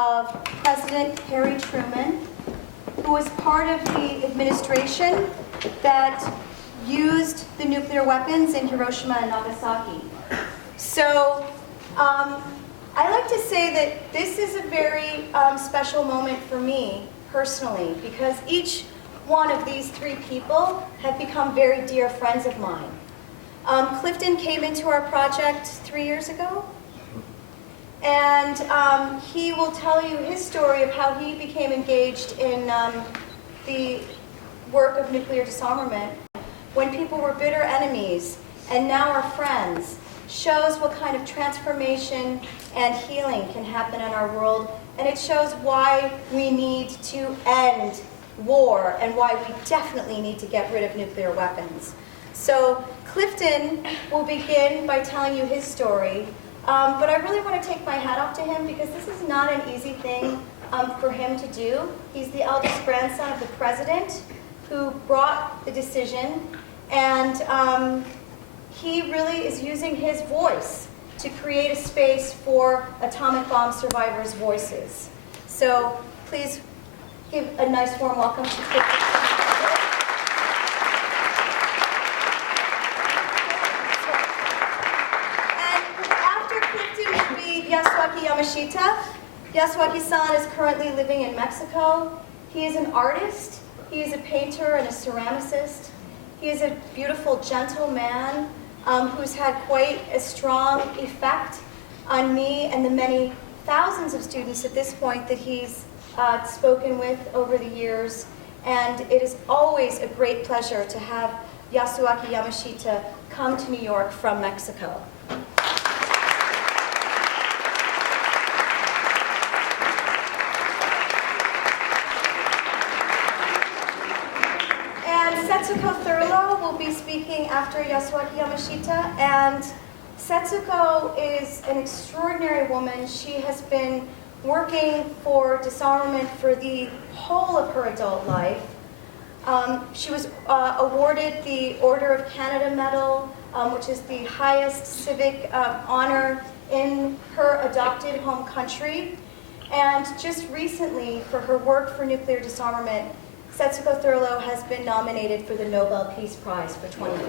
of President Harry Truman, who was part of the administration that used the nuclear weapons in Hiroshima and Nagasaki. So I like to say that this is a very special moment for me personally, because each one of these three people have become very dear friends of mine. Clifton came into our project 3 years ago, and he will tell you his story of how he became engaged in the work of nuclear disarmament when people were bitter enemies and now are friends. Shows what kind of transformation and healing can happen in our world, and it shows why we need to end war and why we definitely need to get rid of nuclear weapons. So Clifton will begin by telling you his story, but I really want to take my hat off to him because this is not an easy thing for him to do. He's the eldest grandson of the president who brought the decision, and he really is using his voice to create a space for atomic bomb survivors' voices. So please give a nice warm welcome to Clifton. And after Clifton will be Yasuaki Yamashita. Yasuaki-san is currently living in Mexico. He is an artist. He is a painter and a ceramicist. He is a beautiful, gentle man who's had quite a strong effect on me and the many thousands of students at this point that he's spoken with over the years. And it is always a great pleasure to have Yasuaki Yamashita come to New York from Mexico. Setsuko Thurlow will be speaking after Yasuaki Yamashita, and Setsuko is an extraordinary woman. She has been working for disarmament for the whole of her adult life. She was awarded the Order of Canada Medal, which is the highest civic honor in her adopted home country. And just recently, for her work for nuclear disarmament, Setsuko Thurlow has been nominated for the Nobel Peace Prize for 2015.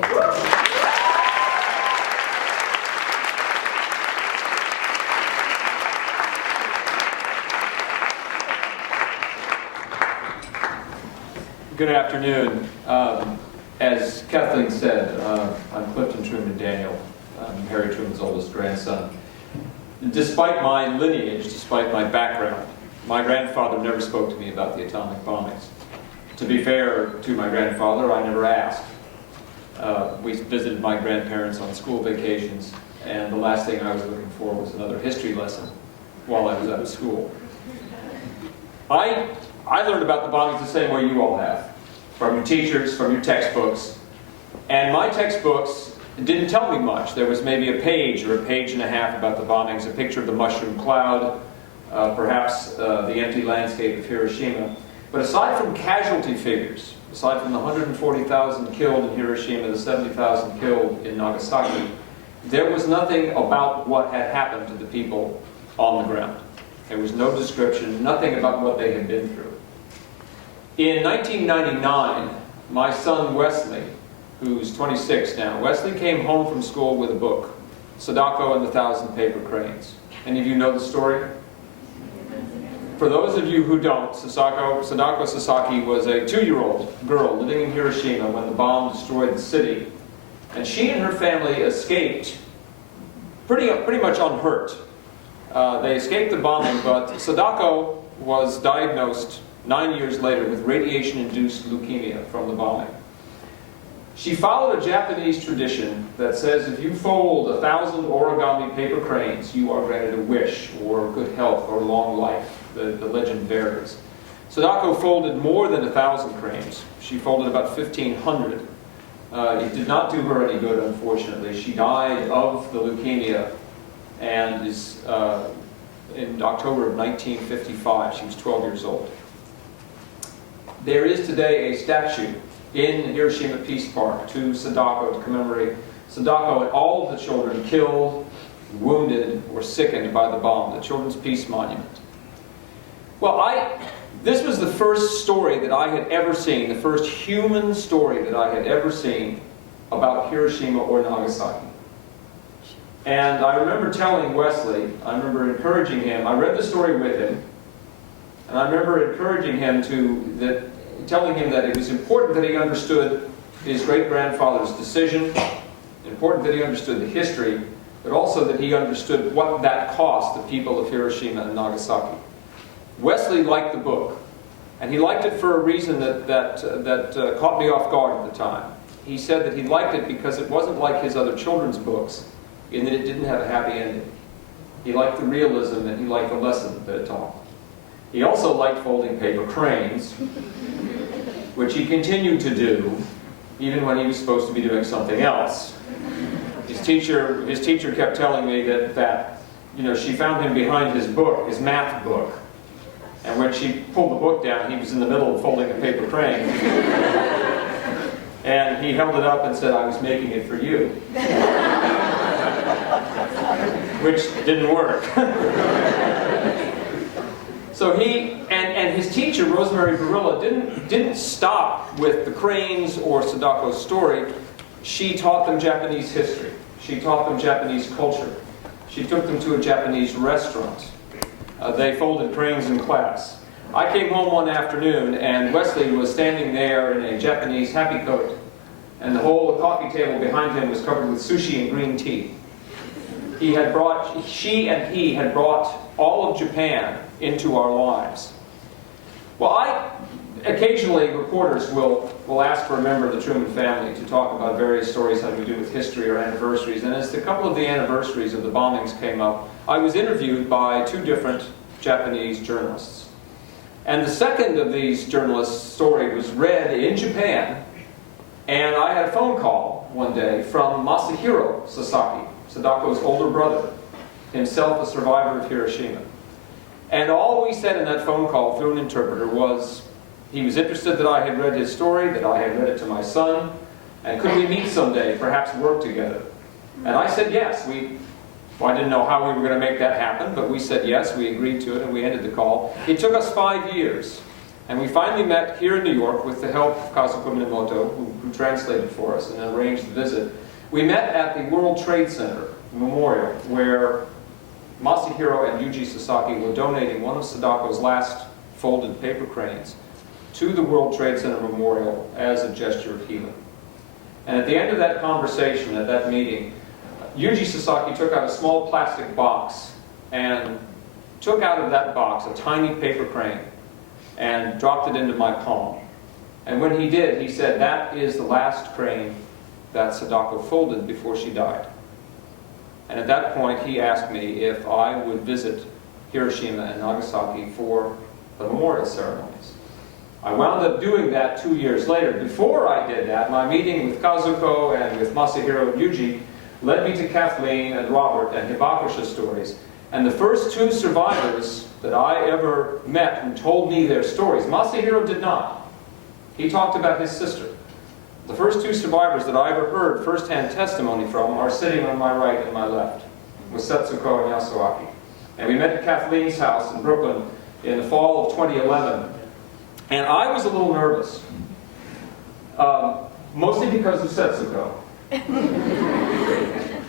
Good afternoon. As Kathleen said, I'm Clifton Truman Daniel. I'm Harry Truman's oldest grandson. Despite my lineage, despite my background, my grandfather never spoke to me about the atomic bombings. To be fair to my grandfather, I never asked. We visited my grandparents on school vacations, and the last thing I was looking for was another history lesson while I was out of school. I learned about the bombings the same way you all have, from your teachers, from your textbooks. And my textbooks didn't tell me much. There was maybe a page or a page and a half about the bombings, a picture of the mushroom cloud, perhaps the empty landscape of Hiroshima. But aside from casualty figures, aside from the 140,000 killed in Hiroshima, the 70,000 killed in Nagasaki, there was nothing about what had happened to the people on the ground. There was no description, nothing about what they had been through. In 1999, my son Wesley, who's 26 now, Wesley came home from school with a book, Sadako and the Thousand Paper Cranes. Any of you know the story? For those of you who don't, Sadako Sasaki was a 2-year-old girl living in Hiroshima when the bomb destroyed the city. And she and her family escaped pretty much unhurt. They escaped the bombing, but Sadako was diagnosed 9 years later with radiation-induced leukemia from the bombing. She followed a Japanese tradition that says if you fold 1,000 origami paper cranes, you are granted a wish, or good health, or long life. The legend varies. Sadako folded more than 1,000 cranes. She folded about 1,500. It did not do her any good, unfortunately. She died of the leukemia, and is in October of 1955. She was 12 years old. There is today a statue in Hiroshima Peace Park to Sadako to commemorate Sadako and all of the children killed, wounded, or sickened by the bomb, the Children's Peace Monument. Well, this was the first story that I had ever seen, the first human story that I had ever seen about Hiroshima or Nagasaki. And I remember telling Wesley, I remember encouraging him, I read the story with him, and I remember encouraging him telling him that it was important that he understood his great-grandfather's decision, important that he understood the history, but also that he understood what that cost the people of Hiroshima and Nagasaki. Wesley liked the book, and he liked it for a reason that caught me off guard at the time. He said that he liked it because it wasn't like his other children's books, in that it didn't have a happy ending. He liked the realism, and he liked the lesson that it taught. He also liked folding paper cranes, which he continued to do, even when he was supposed to be doing something else. His teacher kept telling me that she found him behind his book, his math book. And when she pulled the book down, he was in the middle of folding a paper crane. And he held it up and said, "I was making it for you." Which didn't work. So he and his teacher, Rosemary Barilla, didn't stop with the cranes or Sadako's story. She taught them Japanese history. She taught them Japanese culture. She took them to a Japanese restaurant. They folded cranes in class. I came home one afternoon, and Wesley was standing there in a Japanese happy coat, and the whole coffee table behind him was covered with sushi and green tea. She and he had brought all of Japan into our lives. Well, occasionally reporters will ask for a member of the Truman family to talk about various stories having to do with history or anniversaries, and as a couple of the anniversaries of the bombings came up, I was interviewed by two different Japanese journalists. And the second of these journalists' story was read in Japan, and I had a phone call one day from Masahiro Sasaki, Sadako's older brother, himself a survivor of Hiroshima. And all we said in that phone call through an interpreter was, he was interested that I had read his story, that I had read it to my son, and could we meet someday, perhaps work together? And I said yes. I didn't know how we were going to make that happen, but we said yes, we agreed to it, and we ended the call. It took us 5 years, and we finally met here in New York with the help of Kazuko Minamoto, who translated for us and arranged the visit. We met at the World Trade Center Memorial, where Masahiro and Yuji Sasaki were donating one of Sadako's last folded paper cranes to the World Trade Center Memorial as a gesture of healing. And at the end of that conversation, at that meeting, Yuji Sasaki took out a small plastic box and took out of that box a tiny paper crane and dropped it into my palm. And when he did, he said, "That is the last crane that Sadako folded before she died." And at that point, he asked me if I would visit Hiroshima and Nagasaki for the memorial ceremonies. I wound up doing that 2 years later. Before I did that, my meeting with Kazuko and with Masahiro and Yuji led me to Kathleen and Robert and Hibakusha stories. And the first two survivors that I ever met who told me their stories, Masahiro did not. He talked about his sister. The first two survivors that I ever heard first-hand testimony from are sitting on my right and my left, with Setsuko and Yasuaki. And we met at Kathleen's house in Brooklyn in the fall of 2011. And I was a little nervous, mostly because of Setsuko.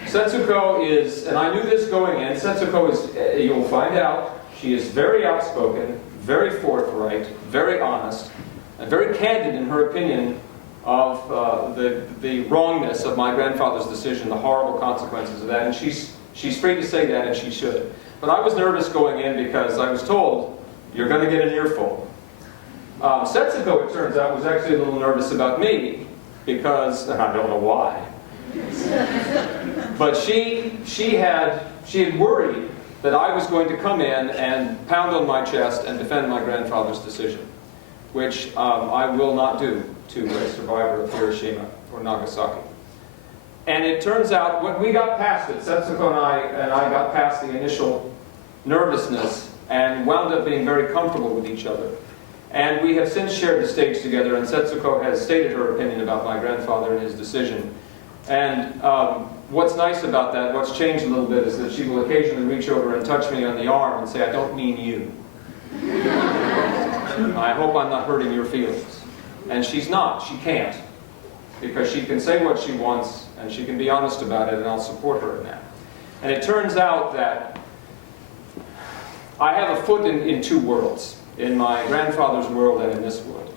Setsuko is, and I knew this going in, Setsuko is, you'll find out, she is very outspoken, very forthright, very honest, and very candid in her opinion of the wrongness of my grandfather's decision, the horrible consequences of that, and she's free to say that, and she should. But I was nervous going in because I was told, you're going to get an earful. Setsuko, it turns out, was actually a little nervous about me, because, I don't know why, but she had worried that I was going to come in and pound on my chest and defend my grandfather's decision, which I will not do to a survivor of Hiroshima or Nagasaki. And it turns out, when we got past it, Setsuko and I got past the initial nervousness and wound up being very comfortable with each other. And we have since shared the stage together, and Setsuko has stated her opinion about my grandfather and his decision. And what's nice about that, what's changed a little bit, is that she will occasionally reach over and touch me on the arm and say, "I don't mean you." I hope I'm not hurting your feelings. And she's not. She can't. Because she can say what she wants, and she can be honest about it, and I'll support her in that. And it turns out that I have a foot in two worlds, in my grandfather's world and in this world.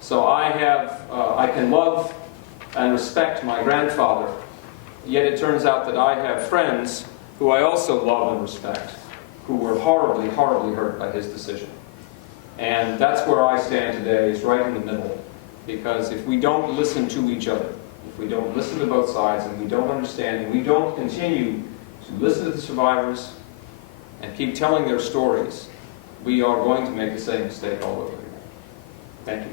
So I can love and respect my grandfather, yet it turns out that I have friends who I also love and respect, who were horribly, horribly hurt by his decision. And that's where I stand today, is right in the middle. Because if we don't listen to each other, if we don't listen to both sides, and we don't understand, and we don't continue to listen to the survivors and keep telling their stories, we are going to make the same mistake all over again. Thank you.